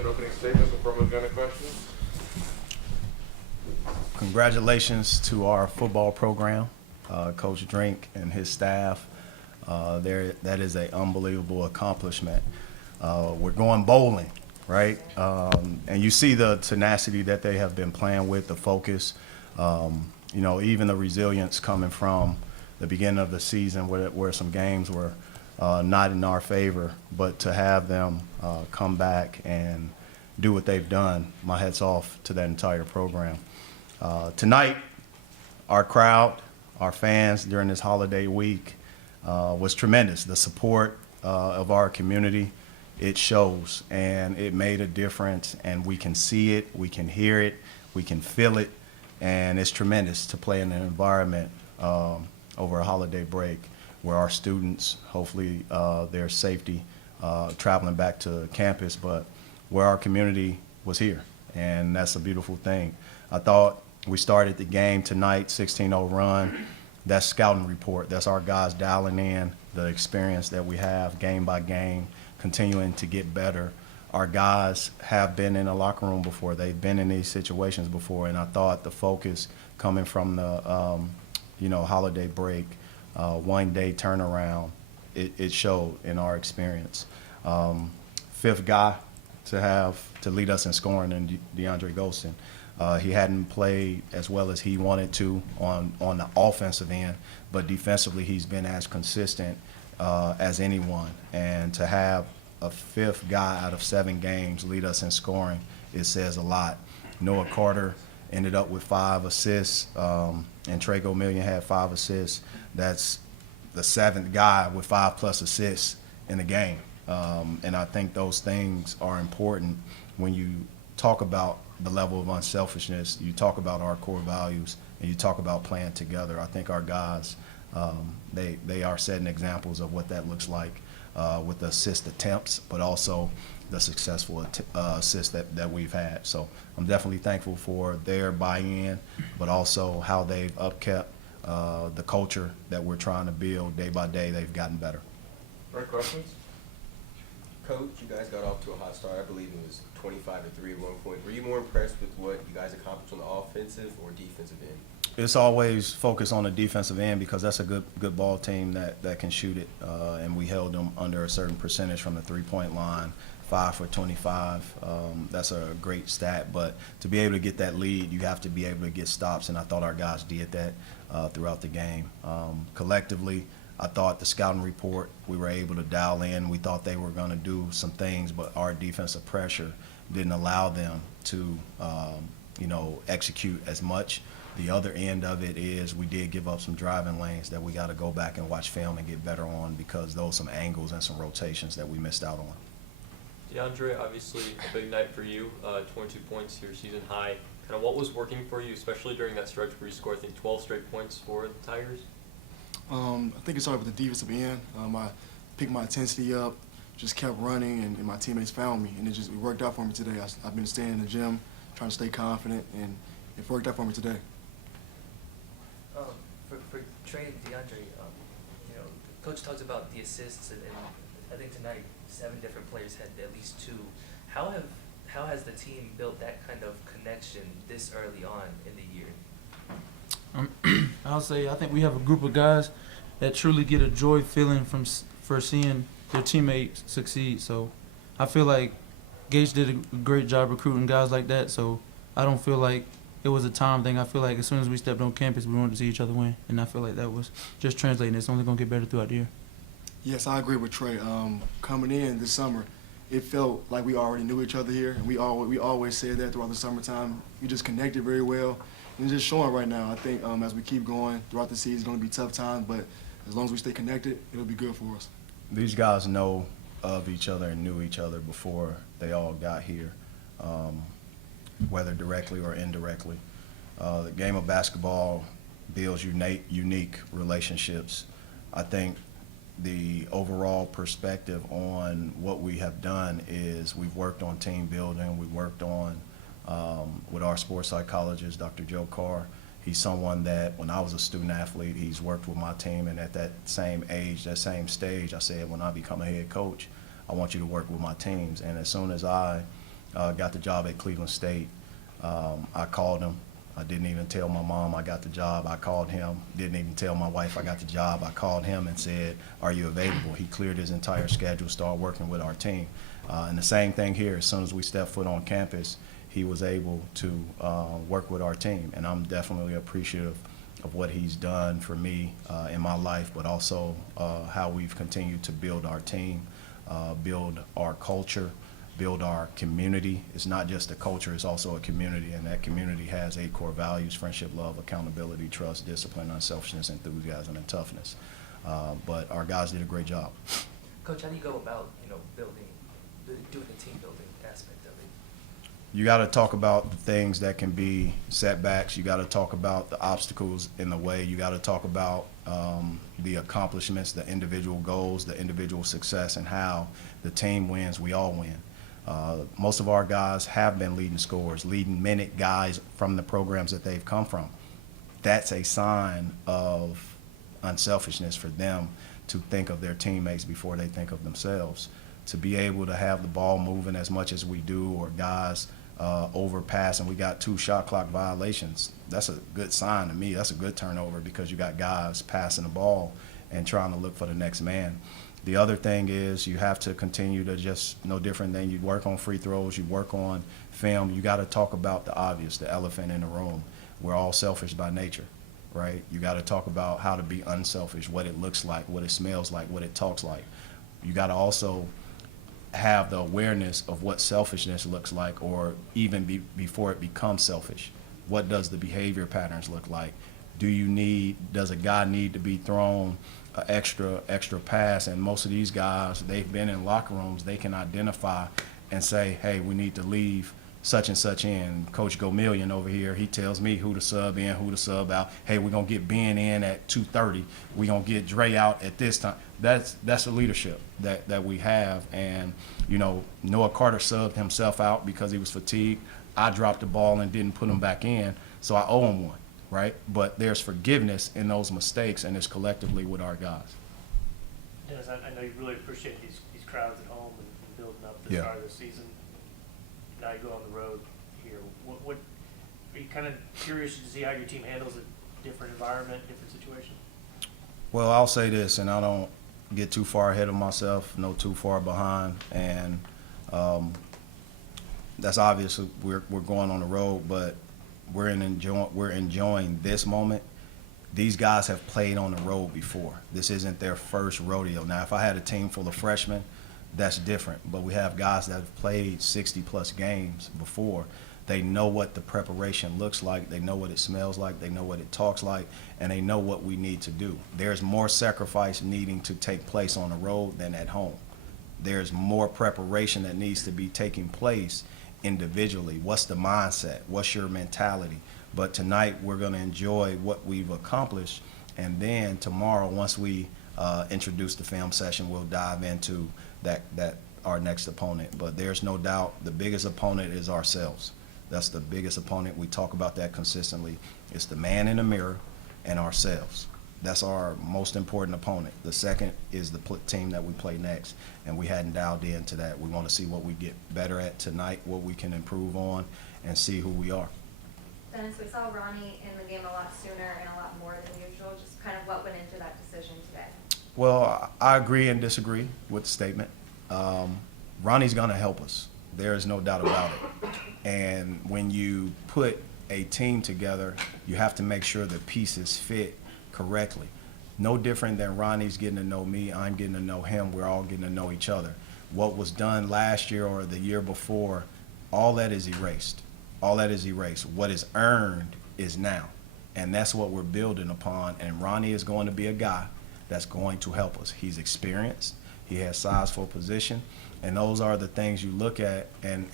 An opening statement before moving on to questions. Congratulations to our football program, Coach Drink and his staff. That is an unbelievable accomplishment. We're going bowling, right? And you see the tenacity that they have been playing with, the focus, even the resilience coming from the beginning of the season where some games were not in our favor, but to have them come back and do what they've done, my hat's off to that entire program. Tonight, our crowd, our fans during this holiday week was tremendous. The support of our community, it shows, and it made a difference, and we can see it, we can hear it, we can feel it, and it's tremendous to play in an environment over a holiday break where our students, hopefully their safety traveling back to campus, but where our community was here, and that's a beautiful thing. I thought we started the game tonight, 16-0 run. That's scouting report. That's our guys dialing in the experience that we have game by game, continuing to get better. Our guys have been in the locker room before. They've been in these situations before, and I thought the focus coming from the holiday break, one-day turnaround, it showed in our experience. Fifth guy to lead us in scoring, and DeAndre Golston. He hadn't played as well as he wanted to on the offensive end, but defensively he's been as consistent as anyone. And to have a fifth guy out of 7 games lead us in scoring, it says a lot. Noah Carter ended up with 5 assists, and Trago Million had 5 assists. That's the 7th guy with 5+ assists in the game. And I think those things are important when you talk about the level of unselfishness, you talk about our core values, and you talk about playing together. I think our guys, they are setting examples of what that looks like with the assist attempts, but also the successful assists that we've had. So I'm definitely thankful for their buy-in, but also how they've upkept the culture that we're trying to build day by day. They've gotten better. All right, questions? Coach, you guys got off to a hot start. I believe it was 25-3 at one point. Were you more impressed with what you guys accomplished on the offensive or defensive end? It's always focused on the defensive end because that's a good ball team that can shoot it, and we held them under a certain percentage from the three-point line, 5 for 25. That's a great stat, but to be able to get that lead, you have to be able to get stops, and I thought our guys did that throughout the game. Collectively, I thought the scouting report, we were able to dial in. We thought they were going to do some things, but our defensive pressure didn't allow them to, execute as much. The other end of it is we did give up some driving lanes that we got to go back and watch film and get better on because those some angles and some rotations that we missed out on. DeAndre, obviously a big night for you, 22 points, your season high. Kind of what was working for you, especially during that stretch where you scored, I think, 12 straight points for the Tigers? I think it started with the defensive end. I picked my intensity up, just kept running, and my teammates found me, and it worked out for me today. I've been staying in the gym, trying to stay confident, and it worked out for me today. For Trey and DeAndre, Coach talks about the assists, and I think tonight 7 different players had at least 2. How has the team built that kind of connection this early on in the year? I'll say I think we have a group of guys that truly get a joy feeling for seeing their teammates succeed. So I feel like Gage did a great job recruiting guys like that. So I don't feel like it was a time thing. I feel like as soon as we stepped on campus, we wanted to see each other win, and I feel like that was just translating. It's only going to get better throughout the year. Yes, I agree with Trey. Coming in this summer, it felt like we already knew each other here, and we always said that throughout the summertime. We just connected very well. And it's just showing right now. I think as we keep going throughout the season, it's going to be tough times, but as long as we stay connected, it'll be good for us. These guys know of each other and knew each other before they all got here, whether directly or indirectly. The game of basketball builds unique relationships. I think the overall perspective on what we have done is we've worked on team building, we've worked on with our sports psychologist, Dr. Joe Carr. He's someone that when I was a student athlete, he's worked with my team, and at that same age, that same stage, I said when I become a head coach, I want you to work with my teams. And as soon as I got the job at Cleveland State. I called him. I didn't even tell my mom I got the job. I called him. Didn't even tell my wife I got the job. I called him and said, "Are you available?" He cleared his entire schedule, started working with our team. And the same thing here. As soon as we stepped foot on campus, he was able to work with our team. And I'm definitely appreciative of what he's done for me in my life, but also how we've continued to build our team, build our culture, build our community. It's not just a culture, it's also a community, and that community has 8 core values: friendship, love, accountability, trust, discipline, unselfishness, enthusiasm, and toughness. But our guys did a great job. Coach, how do you go about, doing the team building aspect of it? You got to talk about the things that can be setbacks. You got to talk about the obstacles in the way. You got to talk about the accomplishments, the individual goals, the individual success, and how the team wins. We all win. Most of our guys have been leading scorers, leading minute guys from the programs that they've come from. That's a sign of unselfishness for them to think of their teammates before they think of themselves. To be able to have the ball moving as much as we do, or guys overpass and we got 2 shot clock violations, that's a good sign to me. That's a good turnover, because you got guys passing the ball and trying to look for the next man. The other thing is you have to continue to just, no different than you work on free throws, you work on film, you got to talk about the obvious, the elephant in the room. We're all selfish by nature, right? You got to talk about how to be unselfish, what it looks like, what it smells like, what it talks like. You got to also have the awareness of what selfishness looks like, or even before it becomes selfish. What does the behavior patterns look like? Does a guy need to be thrown an extra pass? And most of these guys, they've been in locker rooms, they can identify and say, hey, we need to leave such and such in. Coach Gomillion over here, he tells me who to sub in, who to sub out. Hey, we're gonna get Ben in at 2:30. We're gonna get Dre out at this time. That's the leadership that we have. And Noah Carter subbed himself out because he was fatigued. I dropped the ball and didn't put him back in, so I owe him one, right? But there's forgiveness in those mistakes, and it's collectively with our guys. Dennis, I know you really appreciate these crowds at home and building up the Yeah. start of the season. Now you go on the road here. What are you kind of curious to see how your team handles a different environment, different situation? Well, I'll say this, and I don't get too far ahead of myself, no too far behind, and that's obvious. We're going on the road, but we're enjoying this moment. These guys have played on the road before. This isn't their first rodeo. Now, if I had a team full of freshmen, that's different. But we have guys that have played 60-plus games before. They know what the preparation looks like. They know what it smells like. They know what it talks like. And they know what we need to do. There's more sacrifice needing to take place on the road than at home. There's more preparation that needs to be taking place individually. What's the mindset? What's your mentality? But tonight we're going to enjoy what we've accomplished. And then tomorrow, once we introduce the film session, we'll dive into that our next opponent. But there's no doubt the biggest opponent is ourselves. That's the biggest opponent. We talk about that consistently. It's the man in the mirror and ourselves. That's our most important opponent. The second is the team that we play next, and we hadn't dialed into that. We want to see what we get better at tonight, what we can improve on, and see who we are. Dennis, we saw Ronnie in the game a lot sooner and a lot more than usual. Just kind of what went into that decision today? Well, I agree and disagree with the statement. Ronnie's going to help us. There is no doubt about it. And when you put a team together, you have to make sure the pieces fit correctly. No different than Ronnie's getting to know me, I'm getting to know him, we're all getting to know each other. What was done last year or the year before, all that is erased. All that is erased. What is earned is now. And that's what we're building upon. And Ronnie is going to be a guy that's going to help us. He's experienced. He has size for position. And those are the things you look at, and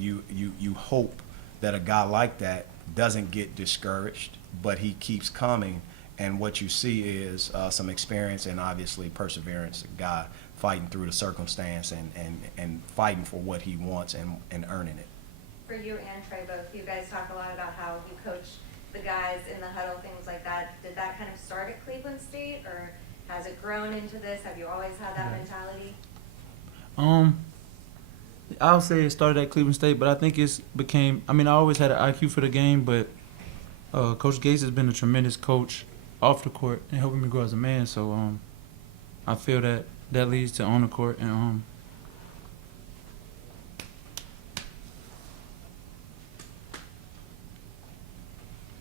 you hope that a guy like that doesn't get discouraged, but he keeps coming. And what you see is some experience and obviously perseverance, a guy fighting through the circumstance and fighting for what he wants and earning it. For you and Trey both, you guys talk a lot about how you coach the guys in the huddle, things like that. Did that kind of start at Cleveland State, or has it grown into this? Have you always had that mentality? I'll say it started at Cleveland State, but I think it's became. I mean, I always had an IQ for the game, but Coach Gates has been a tremendous coach off the court and helping me grow as a man. So I feel that leads to on the court and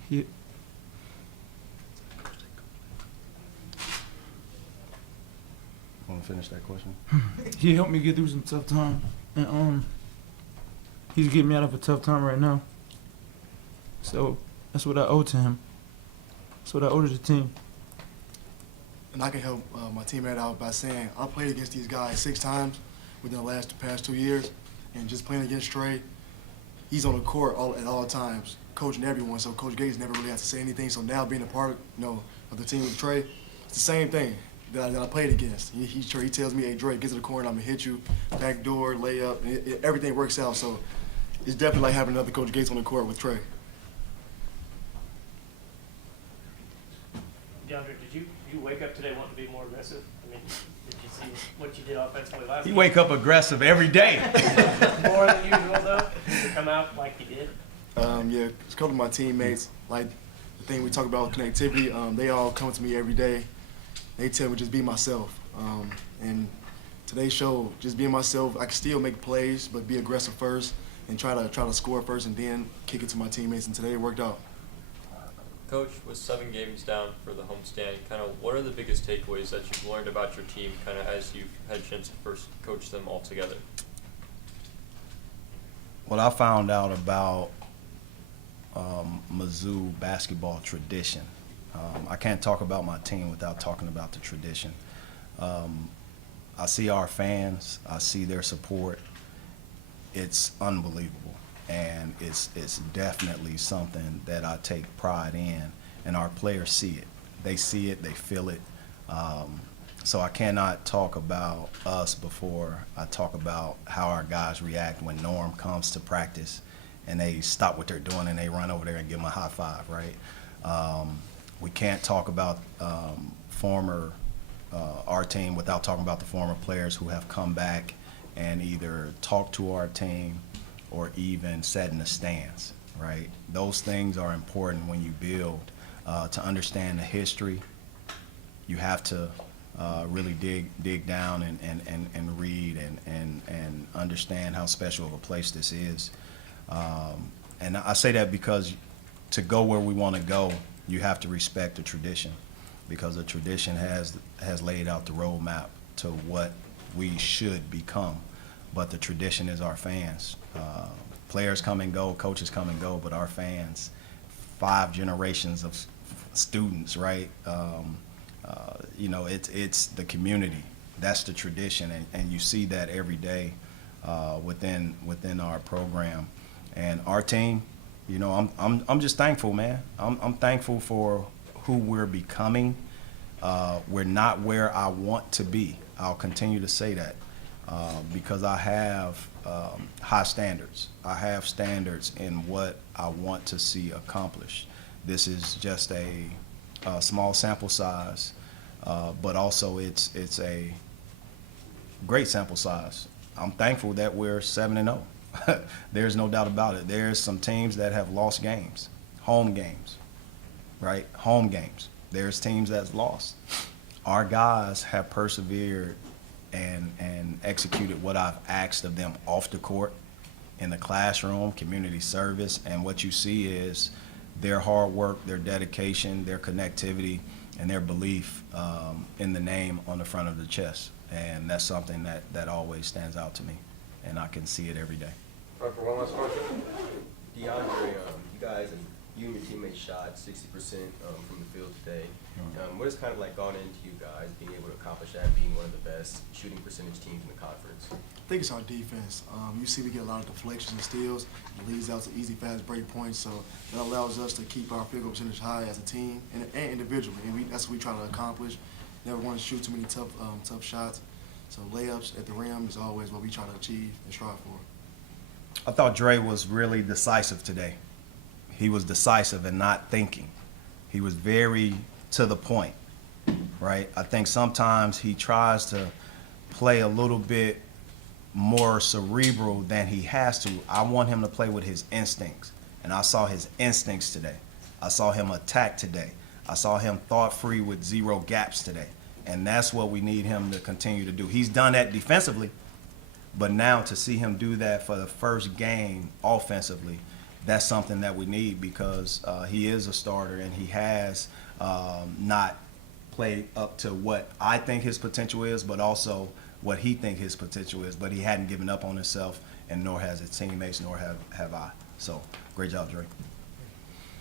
he, Want to finish that question? he helped me get through some tough times, and he's getting me out of a tough time right now. So that's what I owe to him. That's what I owe to the team. And I can help my teammate out by saying I played against these guys 6 times within the past 2 years, and just playing against Trey, he's on the court at all times, coaching everyone. So Coach Gates never really had to say anything. So now being a part of the team with Trey, it's the same thing that I played against. He tells me, "Hey Dre, get to the corner, I'm gonna hit you, back door, layup." Everything works out. So it's definitely like having another Coach Gates on the court with Trey. DeAndre, did you wake up today wanting to be more aggressive? I mean, did you see what you did offensively last You week? wake up aggressive every day. More than usual, though? Did you come out like you did? Yeah, a couple of my teammates, like the thing we talk about connectivity, they all come to me every day. They tell me just be myself. And today's show, just being myself, I can still make plays, but be aggressive first and try to score first and then kick it to my teammates. And today it worked out. Coach, with 7 games down for the homestand, kind of what are the biggest takeaways that you've learned about your team kind of as you've had a chance to first coach them all together? What I found out about Mizzou basketball tradition, I can't talk about my team without talking about the tradition. I see our fans, I see their support. It's unbelievable, and it's definitely something that I take pride in, and our players see it. They see it, they feel it. So I cannot talk about us before I talk about how our guys react when Norm comes to practice and they stop what they're doing and they run over there and give him a high five, right? We can't talk about our team without talking about the former players who have come back and either talked to our team or even sat in the stands, right? Those things are important when you build. To understand the history, you have to really dig down and read and understand how special of a place this is. And I say that because to go where we want to go, you have to respect the tradition, because the tradition has laid out the roadmap to what we should become. But the tradition is our fans. Players come and go, coaches come and go, but our fans, 5 generations of students, right? It's the community. That's the tradition, and you see that every day within our program. And our team, I'm just thankful, man. I'm thankful for who we're becoming. We're not where I want to be. I'll continue to say that because I have high standards. I have standards in what I want to see accomplished. This is just a small sample size, but also it's a great sample size. I'm thankful that we're 7-0. There's no doubt about it. There's some teams that have lost games, home games, right? Home games. There's teams that's lost. Our guys have persevered and executed what I've asked of them off the court, in the classroom, community service, and what you see is their hard work, their dedication, their connectivity, and their belief in the name on the front of the chest. And that's something that always stands out to me, and I can see it every day. Time for one last question. DeAndre, you and your teammates shot 60% from the field today. What has kind of like gone into you guys being able to accomplish that, being one of the best shooting percentage teams in the conference? I think it's our defense. You see we get a lot of deflections and steals. It leads out to easy, fast break points. So that allows us to keep our field goal percentage high as a team and individually. And that's what we try to accomplish. Never want to shoot too many tough shots. So layups at the rim is always what we try to achieve and strive for. I thought Dre was really decisive today. He was decisive and not thinking. He was very to the point, right? I think sometimes he tries to play a little bit more cerebral than he has to. I want him to play with his instincts. And I saw his instincts today. I saw him attack today. I saw him thought-free with 0 gaps today. And that's what we need him to continue to do. He's done that defensively, but now to see him do that for the first game offensively, that's something that we need because he is a starter and he has not played up to what I think his potential is, but also what he think his potential is. But he hadn't given up on himself, and nor has his teammates, nor have I. So, great job, Dre.